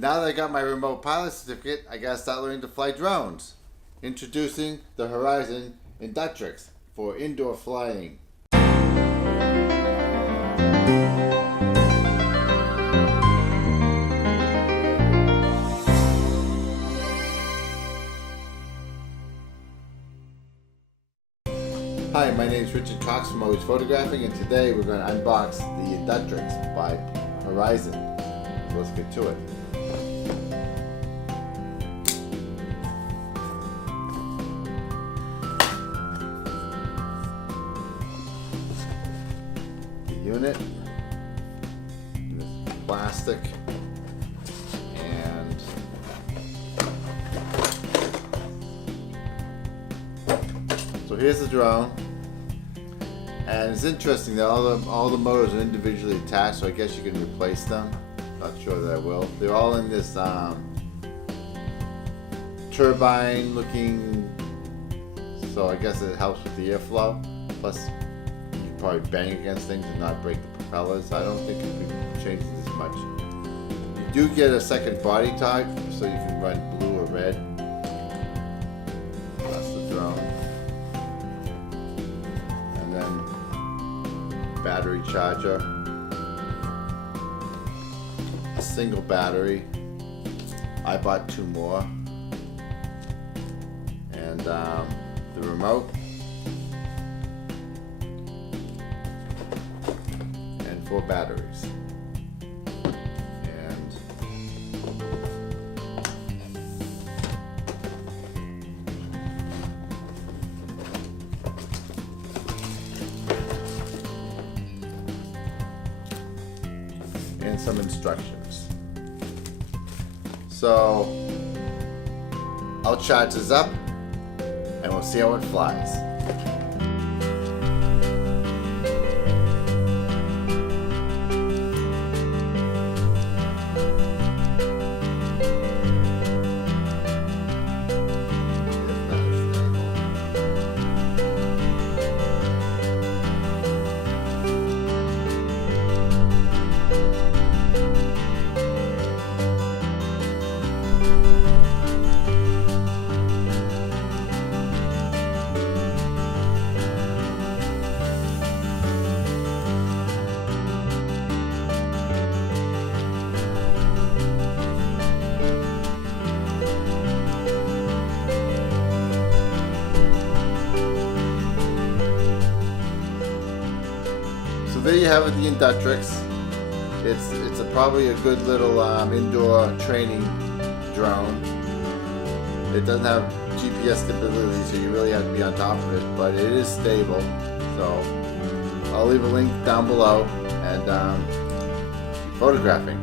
Now that I got my remote pilot certificate, I gotta start learning to fly drones. Introducing the Horizon Inductrix for indoor flying. Hi, my name is Richard Cox from Hobbies Photographing, and today we're going to unbox the Inductrix by Horizon. So let's get to it. The unit, this plastic, and so here's the drone. And it's interesting that all the motors are individually attached, so I guess you can replace them. Not sure that I will. They're all in this turbine looking, so I guess it helps with the airflow. Plus, you can probably bang against things and not break the propellers. I don't think it could change this much. You do get a second body type, so you can run blue or red. That's the drone. And then battery charger, a single battery. I bought 2 more, and the remote, and 4 batteries, and some instructions. So I'll charge this up and we'll see how it flies. So there you have it, the Inductrix. It's probably a good little indoor training drone. It doesn't have GPS stability, so you really have to be on top of it, but it is stable. So I'll leave a link down below, and keep photographing.